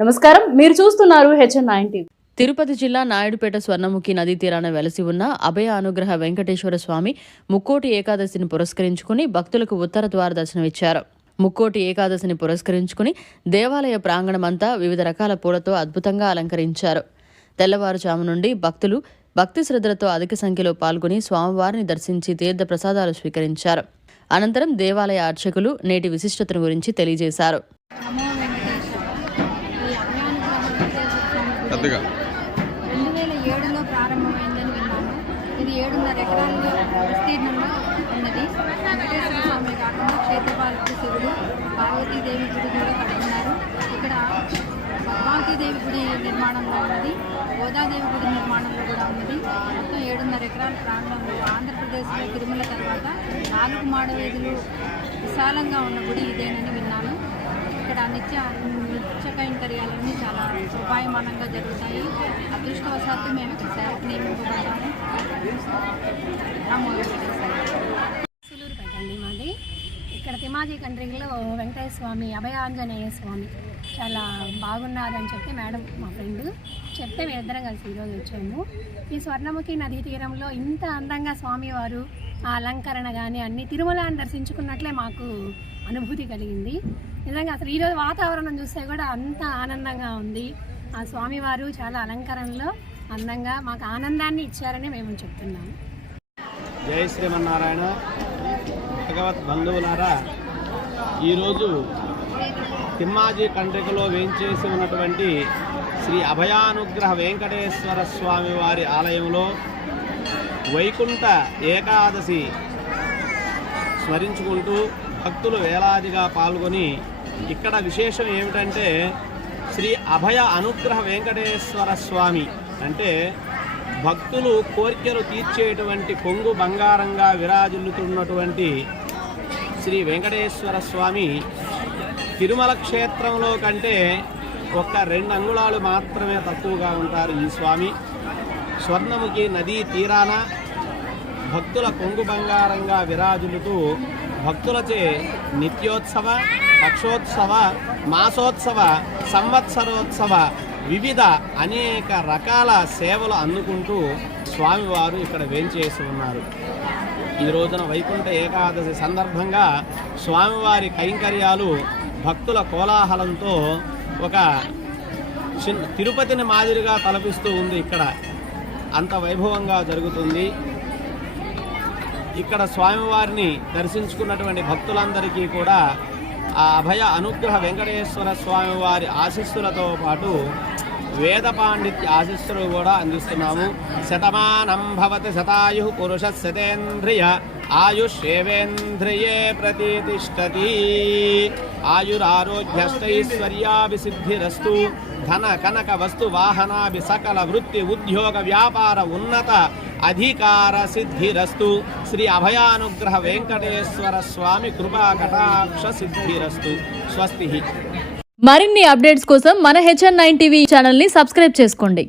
నమస్కారం. మీరు చూస్తున్నారు హెచ్ఎన్ నైన్టీ తిరుపతి జిల్లా నాయుడుపేట స్వర్ణముఖి నదీ తీరాన వెలసి ఉన్న అభయ అనుగ్రహ వెంకటేశ్వర స్వామి ముక్కోటి ఏకాదశిని పురస్కరించుకుని భక్తులకు ఉత్తర ద్వార దర్శనమిచ్చారు ముక్కోటి ఏకాదశిని పురస్కరించుకుని దేవాలయ ప్రాంగణమంతా వివిధ రకాల పూలతో అద్భుతంగా అలంకరించారు. తెల్లవారుజాము నుండి భక్తులు భక్తి శ్రద్ధలతో అధిక సంఖ్యలో పాల్గొని స్వామివారిని దర్శించి తీర్థ ప్రసాదాలు స్వీకరించారు. అనంతరం దేవాలయ అర్చకులు నేటి విశిష్టతను గురించి తెలియజేశారు నమో వెంకటేశ్వర ఈ అభయానుగ్రహ వెంకటేశ్వర స్వామి గుడి పెద్దగా రెండు వేల ఏడులో ప్రారంభమైందని విన్నాను ఇది ఏడున్నర ఎకరాల విస్తీర్ణంలో ఉన్నది. వెంకటేశ్వర స్వామి కాకుండా క్షేత్రపాలకుడు శివుడు పార్వతీదేవి గుడి కూడా కడుతున్నారు ఇక్కడ పద్మావతీదేవి గుడి నిర్మాణంలో ఉన్నది. గోదాదేవి గుడి నిర్మాణంలో కూడా ఉన్నది. మొత్తం ఏడున్నర ఎకరాల ప్రాంగణంలో ఆంధ్రప్రదేశ్లో తిరుమల తర్వాత నాలుగు మాడవీధులు విశాలంగా ఉన్న గుడి ఇదేనని విన్నాను ఇక్కడ నిత్య నిత్య కైంకర్యాలన్నీ చాలా ఉపాయమానంగా జరుగుతాయి. అదృష్టవశాత్తు మేము ఇక్కడ సేవకు నియమింపబడ్డాము అండి మాది. ఇక్కడ తిమాజీ కంట్రీలో వెంకటేశ్వర స్వామి అభయాంజనేయ స్వామి చాలా బాగున్నారని చెప్పి మేడం మా ఫ్రెండ్ చెప్తే మేము ఇద్దరం కలిసి ఈరోజు వచ్చాము. ఈ స్వర్ణముఖి నదీ తీరంలో ఇంత అందంగా స్వామివారు ఆ అలంకరణ కానీ అన్ని తిరుమలని దర్శించుకున్నట్లే మాకు అనుభూతి కలిగింది. నిజంగా అసలు ఈరోజు వాతావరణం చూస్తే కూడా అంత ఆనందంగా ఉంది. ఆ స్వామివారు చాలా అలంకరణలో అందంగా మాకు ఆనందాన్ని ఇచ్చారని మేము చెప్తున్నాము జై శ్రీమన్నారాయణ. భగవత్ బంధువులారా ఈరోజు తిమ్మాజీ కండ్రికలో వేయించేసి ఉన్నటువంటి శ్రీ అభయానుగ్రహ వెంకటేశ్వర స్వామి వారి ఆలయంలో వైకుంఠ ఏకాదశి స్మరించుకుంటూ భక్తులు వేలాదిగా పాల్గొని ఇక్కడ విశేషం ఏమిటంటే శ్రీ అభయ అనుగ్రహ వెంకటేశ్వర స్వామి. అంటే భక్తులు కోరికలు తీర్చేటువంటి కొంగు బంగారంగా విరాజిల్లుతున్నటువంటి శ్రీ వెంకటేశ్వర స్వామి తిరుమల క్షేత్రంలో కంటే ఒక్క రెండు అంగుళాలు మాత్రమే తక్కువగా ఉంటారు ఈ స్వామి. స్వర్ణముఖి నదీ తీరాన భక్తుల కొంగు బంగారంగా విరాజులుతూ భక్తులచే నిత్యోత్సవ పక్షోత్సవ మాసోత్సవ సంవత్సరోత్సవ వివిధ అనేక రకాల సేవలు అందుకుంటూ స్వామివారు ఇక్కడ వేంచేసి ఉన్నారు. ఈ రోజున వైకుంఠ ఏకాదశి సందర్భంగా స్వామివారి కైంకర్యాలు భక్తుల కోలాహలంతో ఒక చిన్న తిరుపతిని మాదిరిగా తలపిస్తూ ఉంది ఇక్కడ. అంత వైభవంగా జరుగుతుంది. ఇక్కడ స్వామివారిని దర్శించుకున్నటువంటి భక్తులందరికీ కూడా ఆ అభయ అనుగ్రహ వెంకటేశ్వర స్వామి వారి ఆశీస్సులతో పాటు వేద పాండిత్య ఆశీస్సులు కూడా అందిస్తున్నాము. శతమానం భవతి శతాయు పురుష శతేంద్రియ ఆయుష్యేవేంద్రియే ప్రతిష్టతి. ఆయురారోగ్యష్టైశ్వర్యాభిసిద్ధిరస్తు. ధన కనక వస్తు వాహనాభి సకల వృత్తి ఉద్యోగ వ్యాపార ఉన్నత అధికార సిద్ధిరస్తు శ్రీ అభయానుగ్రహ వెంకటేశ్వర స్వామి కృపా కటాక్ష సిద్ధిరస్తు స్వస్తి మరిన్ని అప్డేట్స్ కోసం మన హెచ్ఎన్ నైన్ టీవీ ఛానల్ని సబ్స్క్రైబ్ చేసుకోండి.